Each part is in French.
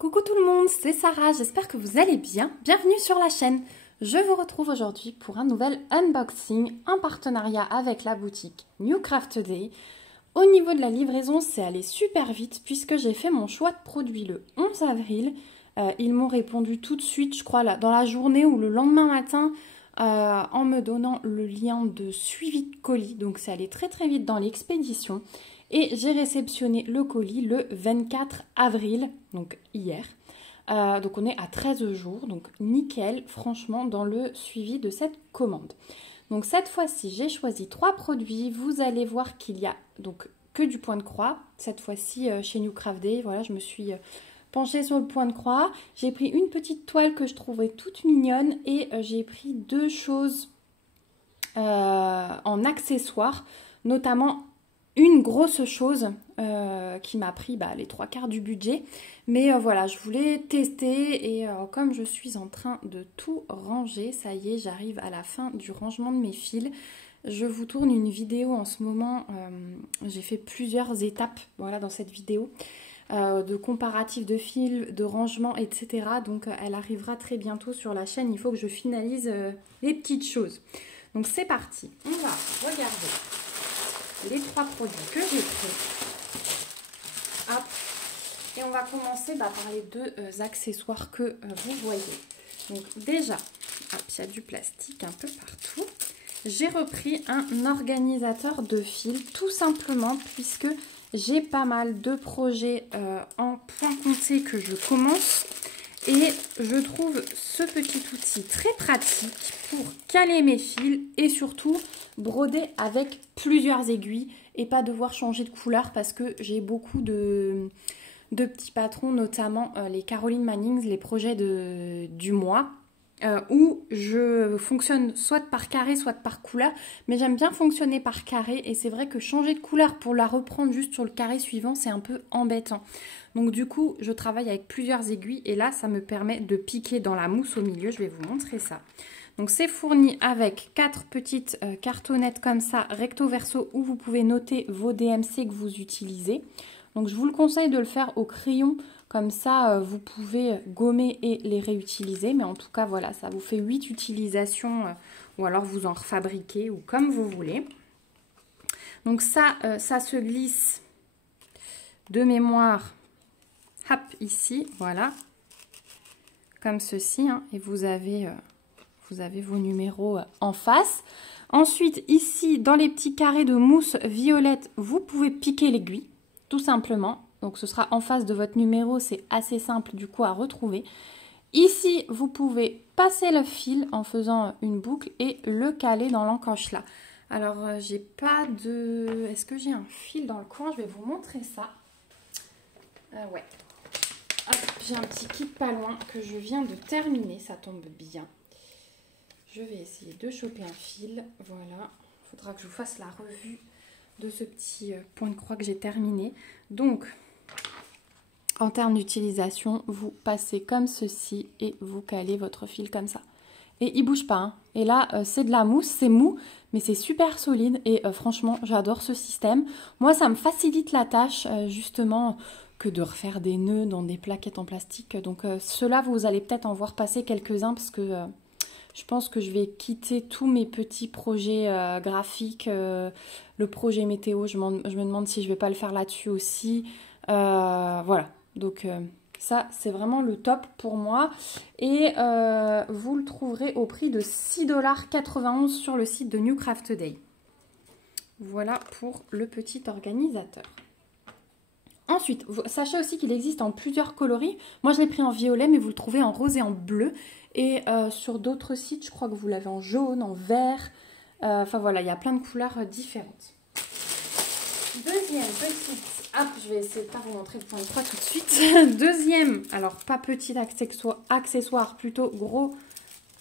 Coucou tout le monde, c'est Sarah, j'espère que vous allez bien. Bienvenue sur la chaîne. Je vous retrouve aujourd'hui pour un nouvel unboxing en partenariat avec la boutique New Craft Day. Au niveau de la livraison, c'est allé super vite puisque j'ai fait mon choix de produit le 11 avril. Ils m'ont répondu tout de suite, je crois, dans la journée ou le lendemain matin en me donnant le lien de suivi de colis. Donc c'est allé très très vite dans l'expédition. Et j'ai réceptionné le colis le 24 avril, donc hier. Donc on est à 13 jours, donc nickel, franchement, dans le suivi de cette commande. Donc cette fois-ci, j'ai choisi 3 produits. Vous allez voir qu'il y a donc que du point de croix. Cette fois-ci, chez New Craft Day, voilà, je me suis penchée sur le point de croix. J'ai pris une petite toile que je trouvais toute mignonne et j'ai pris 2 choses en accessoires, notamment une grosse chose qui m'a pris les 3/4 du budget. Mais voilà, je voulais tester et comme je suis en train de tout ranger, ça y est, j'arrive à la fin du rangement de mes fils. Je vous tourne une vidéo en ce moment, j'ai fait plusieurs étapes voilà, dans cette vidéo. De comparatif de fils, de rangement, etc. Donc elle arrivera très bientôt sur la chaîne. Il faut que je finalise les petites choses. Donc c'est parti. On va regarder les 3 produits que j'ai pris. Hop. Et on va commencer par les 2 accessoires que vous voyez. Donc déjà, hop, il y a du plastique un peu partout. J'ai repris un organisateur de fils, tout simplement puisque j'ai pas mal de projets en point compté que je commence. Et je trouve ce petit outil très pratique pour caler mes fils et surtout broder avec plusieurs aiguilles et pas devoir changer de couleur parce que j'ai beaucoup de petits patrons, notamment les Caroline Manning, les projets du mois. Où je fonctionne soit par carré, soit par couleur. Mais j'aime bien fonctionner par carré. Et c'est vrai que changer de couleur pour la reprendre juste sur le carré suivant, c'est un peu embêtant. Donc du coup, je travaille avec plusieurs aiguilles. Et là, ça me permet de piquer dans la mousse au milieu. Je vais vous montrer ça. Donc c'est fourni avec 4 petites cartonnettes comme ça, recto verso, où vous pouvez noter vos DMC que vous utilisez. Donc je vous le conseille de le faire au crayon. Comme ça, vous pouvez gommer et les réutiliser. Mais en tout cas, voilà, ça vous fait 8 utilisations. Ou alors vous en refabriquez ou comme vous voulez. Donc ça, ça se glisse de mémoire. Hop, ici, voilà. Comme ceci. Hein, et vous avez vos numéros en face. Ensuite, ici, dans les petits carrés de mousse violette, vous pouvez piquer l'aiguille. Tout simplement. Donc ce sera en face de votre numéro, c'est assez simple du coup à retrouver. Ici, vous pouvez passer le fil en faisant une boucle et le caler dans l'encoche là. Alors, j'ai pas de... Est-ce que j'ai un fil dans le coin? Je vais vous montrer ça. Ouais. J'ai un petit kit pas loin que je viens de terminer, ça tombe bien. Je vais essayer de choper un fil. Voilà. Il faudra que je vous fasse la revue de ce petit point de croix que j'ai terminé. Donc... En termes d'utilisation, vous passez comme ceci et vous calez votre fil comme ça. Et il ne bouge pas. Hein. Et là, c'est de la mousse, c'est mou, mais c'est super solide. Et franchement, j'adore ce système. Moi, ça me facilite la tâche, justement, que de refaire des nœuds dans des plaquettes en plastique. Donc, ceux-là, vous allez peut-être en voir passer quelques-uns parce que je pense que je vais quitter tous mes petits projets graphiques. Le projet météo, je me demande si je ne vais pas le faire là-dessus aussi. Voilà. Donc ça, c'est vraiment le top pour moi. Et vous le trouverez au prix de 6,91 $ sur le site de New Craft Day. Voilà pour le petit organisateur. Ensuite, sachez aussi qu'il existe en plusieurs coloris. Moi, je l'ai pris en violet, mais vous le trouvez en rose et en bleu. Et sur d'autres sites, je crois que vous l'avez en jaune, en vert. Enfin voilà, il y a plein de couleurs différentes. Deuxième petite... Hop, je vais essayer de ne pas vous montrer le point de croix tout de suite. Deuxième, alors pas petit accessoire, plutôt gros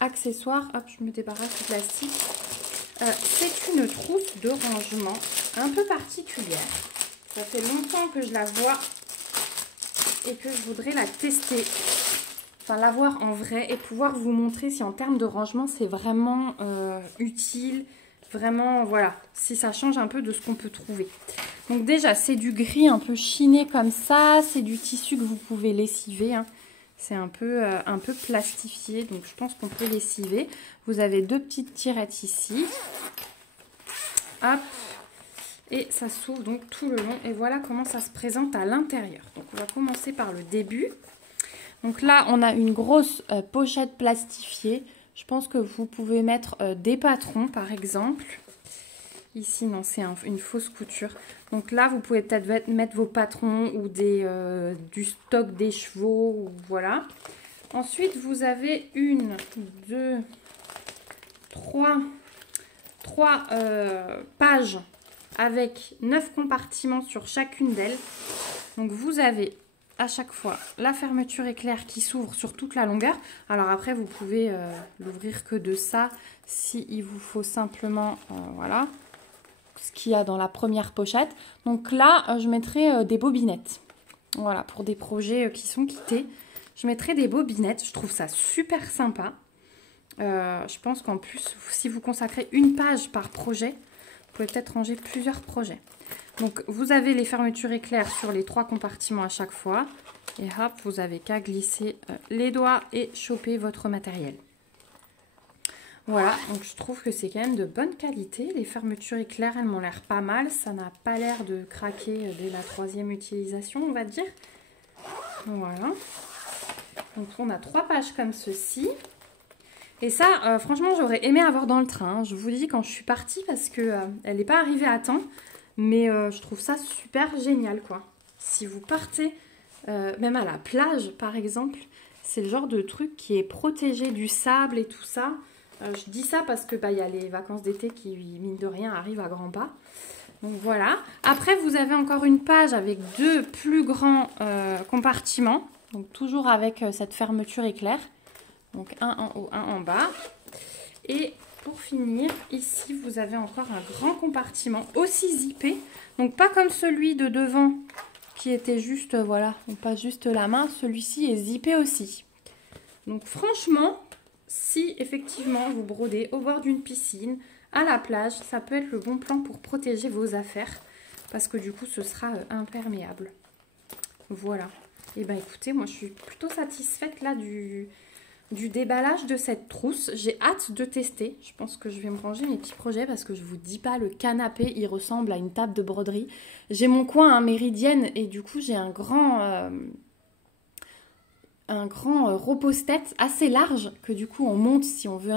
accessoire. Hop, je me débarrasse du plastique. C'est une trousse de rangement un peu particulière. Ça fait longtemps que je la vois et que je voudrais la tester. Enfin, la voir en vrai et pouvoir vous montrer si en termes de rangement, c'est vraiment utile. Vraiment, voilà, si ça change un peu de ce qu'on peut trouver. Donc déjà, c'est du gris un peu chiné comme ça. C'est du tissu que vous pouvez lessiver. Hein. C'est un peu plastifié, donc je pense qu'on peut lessiver. Vous avez 2 petites tirettes ici. Hop. Et ça s'ouvre donc tout le long. Et voilà comment ça se présente à l'intérieur. Donc on va commencer par le début. Donc là, on a une grosse pochette plastifiée. Je pense que vous pouvez mettre des patrons, par exemple. Ici, non, c'est une fausse couture. Donc là, vous pouvez peut-être mettre vos patrons ou du stock des chevaux. Ou voilà. Ensuite, vous avez 1, 2, 3 pages avec 9 compartiments sur chacune d'elles. Donc vous avez à chaque fois la fermeture éclair qui s'ouvre sur toute la longueur. Alors après, vous pouvez l'ouvrir que de ça si il vous faut simplement, voilà, ce qu'il y a dans la première pochette. Donc là, je mettrai des bobinettes. Voilà, pour des projets qui sont quittés. Je mettrai des bobinettes. Je trouve ça super sympa. Je pense qu'en plus, si vous consacrez une page par projet, vous pouvez peut-être ranger plusieurs projets. Donc, vous avez les fermetures éclair sur les 3 compartiments à chaque fois. Et hop, vous avez qu'à glisser les doigts et choper votre matériel. Voilà, donc je trouve que c'est quand même de bonne qualité. Les fermetures éclair, elles m'ont l'air pas mal. Ça n'a pas l'air de craquer dès la 3e utilisation, on va dire. Voilà. Donc, on a 3 pages comme ceci. Et ça, franchement, j'aurais aimé avoir dans le train. Hein. Je vous dis quand je suis partie parce que elle n'est pas arrivée à temps. Mais je trouve ça super génial, quoi. Si vous partez, même à la plage, par exemple, c'est le genre de truc qui est protégé du sable et tout ça. Je dis ça parce que y a les vacances d'été qui, mine de rien, arrivent à grands pas. Donc voilà. Après, vous avez encore une page avec 2 plus grands compartiments. Donc toujours avec cette fermeture éclair. Donc un en haut, un en bas. Et pour finir, ici, vous avez encore un grand compartiment aussi zippé. Donc, pas comme celui de devant qui était juste, voilà, pas juste la main. Celui-ci est zippé aussi. Donc, franchement, si effectivement vous brodez au bord d'une piscine, à la plage, ça peut être le bon plan pour protéger vos affaires. Parce que du coup, ce sera imperméable. Voilà. Et ben écoutez, moi, je suis plutôt satisfaite là du déballage de cette trousse. J'ai hâte de tester. Je pense que je vais me ranger mes petits projets parce que je vous dis pas, le canapé, il ressemble à une table de broderie. J'ai mon coin à Méridienne et du coup, j'ai un grand repose-tête assez large que du coup, on monte si on veut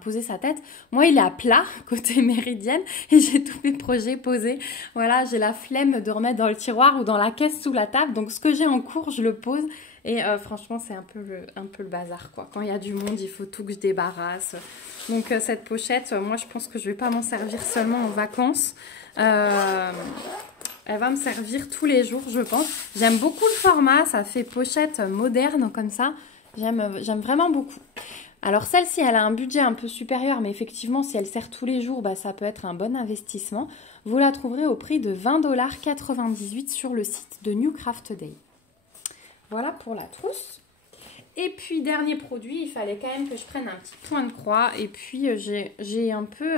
poser sa tête. Moi, il est à plat côté Méridienne et j'ai tous mes projets posés. Voilà, j'ai la flemme de remettre dans le tiroir ou dans la caisse sous la table. Donc, ce que j'ai en cours, je le pose. Et franchement, c'est un peu le bazar, quoi. Quand il y a du monde, il faut tout que je débarrasse. Donc, cette pochette, moi, je pense que je ne vais pas m'en servir seulement en vacances. Elle va me servir tous les jours, je pense. J'aime beaucoup le format. Ça fait pochette moderne, comme ça. J'aime vraiment beaucoup. Alors, celle-ci, elle a un budget un peu supérieur. Mais effectivement, si elle sert tous les jours, ça peut être un bon investissement. Vous la trouverez au prix de 20,98 $ sur le site de New Craft Day. Voilà pour la trousse. Et puis, dernier produit, il fallait quand même que je prenne un petit point de croix. Et puis, j'ai un peu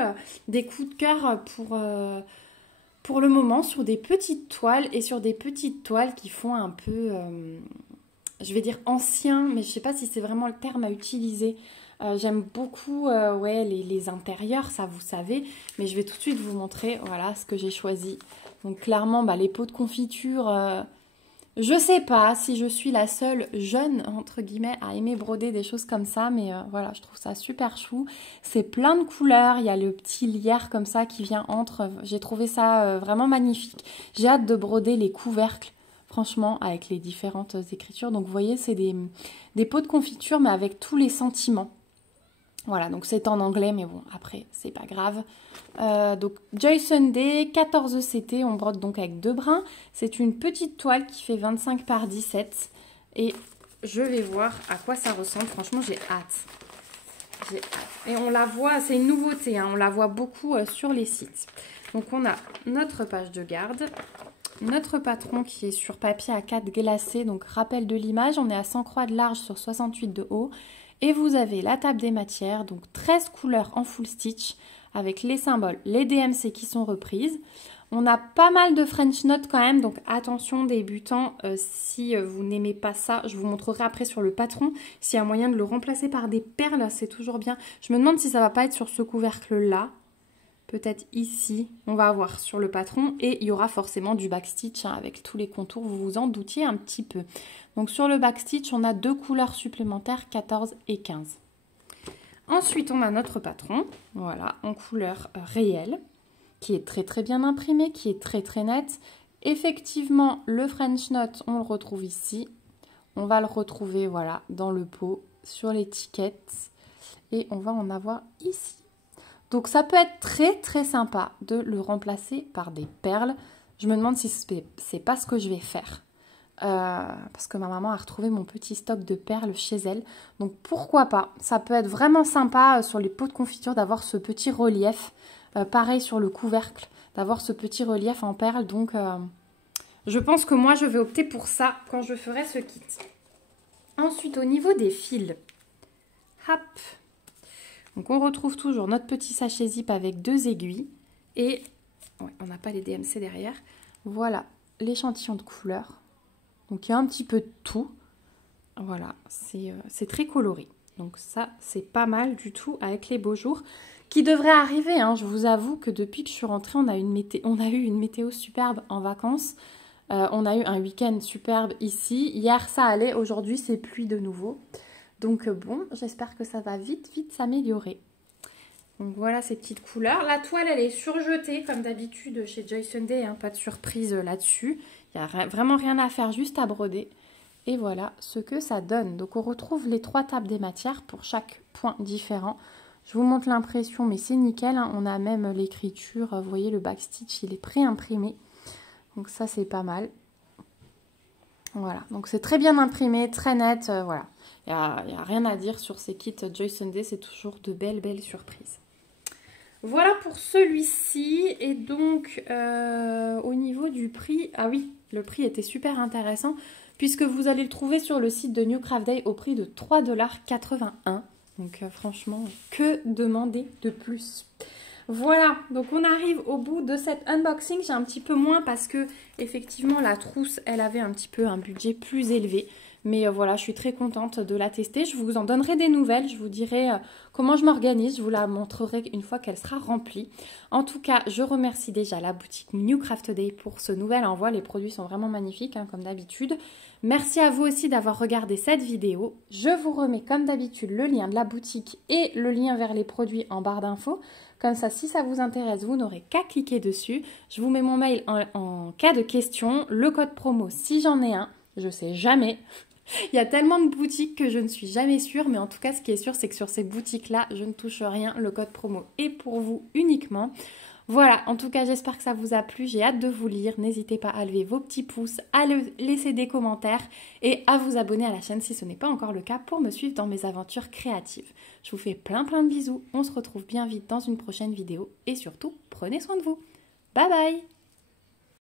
des coups de cœur pour le moment sur des petites toiles et sur des petites toiles qui font un peu, je vais dire ancien, mais je ne sais pas si c'est vraiment le terme à utiliser. J'aime beaucoup les intérieurs, ça vous savez. Mais je vais tout de suite vous montrer voilà, ce que j'ai choisi. Donc, clairement, les pots de confiture... je sais pas si je suis la seule jeune, entre guillemets, à aimer broder des choses comme ça, mais voilà, je trouve ça super chou. C'est plein de couleurs, il y a le petit lierre comme ça qui vient entre. J'ai trouvé ça vraiment magnifique. J'ai hâte de broder les couvercles, franchement, avec les différentes écritures. Donc vous voyez, c'est des pots de confiture, mais avec tous les sentiments. Voilà, donc c'est en anglais, mais bon, après, c'est pas grave. Donc, Joy Sunday, 14 CT, on brode donc avec 2 brins. C'est une petite toile qui fait 25 par 17. Et je vais voir à quoi ça ressemble. Franchement, j'ai hâte. Et on la voit, c'est une nouveauté, hein, on la voit beaucoup sur les sites. Donc, on a notre page de garde. Notre patron qui est sur papier A4 glacé, donc rappel de l'image. On est à 100 croix de large sur 68 de haut. Et vous avez la table des matières, donc 13 couleurs en full stitch avec les symboles, les DMC qui sont reprises. On a pas mal de French Knot quand même, donc attention débutants, si vous n'aimez pas ça, je vous montrerai après sur le patron. S'il y a moyen de le remplacer par des perles, c'est toujours bien. Je me demande si ça va pas être sur ce couvercle-là. Peut-être ici, on va voir sur le patron. Et il y aura forcément du backstitch hein, avec tous les contours, vous vous en doutiez un petit peu. Donc sur le backstitch, on a 2 couleurs supplémentaires, 14 et 15. Ensuite, on a notre patron, voilà, en couleur réelle, qui est très très bien imprimé, qui est très très net. Effectivement, le French Knot, on le retrouve ici. On va le retrouver, voilà, dans le pot, sur l'étiquette. Et on va en avoir ici. Donc ça peut être très très sympa de le remplacer par des perles. Je me demande si c'est pas ce que je vais faire. Parce que ma maman a retrouvé mon petit stock de perles chez elle. Donc pourquoi pas. Ça peut être vraiment sympa sur les pots de confiture d'avoir ce petit relief. Pareil sur le couvercle, d'avoir ce petit relief en perles. Donc je pense que moi je vais opter pour ça quand je ferai ce kit. Ensuite au niveau des fils. Hop. Donc on retrouve toujours notre petit sachet zip avec 2 aiguilles et ouais, on n'a pas les DMC derrière. Voilà l'échantillon de couleurs. Donc il y a un petit peu de tout. Voilà, c'est très coloré. Donc ça c'est pas mal du tout avec les beaux jours qui devraient arriver. Hein. Je vous avoue que depuis que je suis rentrée, on a eu une météo superbe en vacances. On a eu un week-end superbe ici. Hier ça allait, aujourd'hui c'est pluie de nouveau. Donc bon, j'espère que ça va vite s'améliorer. Donc voilà ces petites couleurs. La toile, elle est surjetée comme d'habitude chez Joy Sunday. Hein, pas de surprise là-dessus. Il n'y a vraiment rien à faire, juste à broder. Et voilà ce que ça donne. Donc on retrouve les 3 tables des matières pour chaque point différent. Je vous montre l'impression, mais c'est nickel. Hein. On a même l'écriture. Vous voyez, le backstitch, il est pré-imprimé. Donc ça, c'est pas mal. Voilà, donc c'est très bien imprimé, très net, voilà. Il n'y a rien à dire sur ces kits Joy Sunday, c'est toujours de belles surprises. Voilà pour celui-ci, et donc au niveau du prix, ah oui, le prix était super intéressant, puisque vous allez le trouver sur le site de New Craft Day au prix de 3,81 $. Donc franchement, que demander de plus ? Voilà, donc on arrive au bout de cet unboxing. J'ai un petit peu moins parce que effectivement la trousse, elle avait un petit peu un budget plus élevé. Mais voilà, je suis très contente de la tester. Je vous en donnerai des nouvelles. Je vous dirai comment je m'organise. Je vous la montrerai une fois qu'elle sera remplie. En tout cas, je remercie déjà la boutique New Craft Day pour ce nouvel envoi. Les produits sont vraiment magnifiques, hein, comme d'habitude. Merci à vous aussi d'avoir regardé cette vidéo. Je vous remets comme d'habitude le lien de la boutique et le lien vers les produits en barre d'infos. Comme ça, si ça vous intéresse, vous n'aurez qu'à cliquer dessus. Je vous mets mon mail en cas de question. Le code promo, si j'en ai un, je ne sais jamais. Il y a tellement de boutiques que je ne suis jamais sûre. Mais en tout cas, ce qui est sûr, c'est que sur ces boutiques-là, je ne touche rien. Le code promo est pour vous uniquement. Voilà, en tout cas, j'espère que ça vous a plu. J'ai hâte de vous lire. N'hésitez pas à lever vos petits pouces, à laisser des commentaires et à vous abonner à la chaîne si ce n'est pas encore le cas pour me suivre dans mes aventures créatives. Je vous fais plein de bisous. On se retrouve bien vite dans une prochaine vidéo et surtout, prenez soin de vous. Bye bye!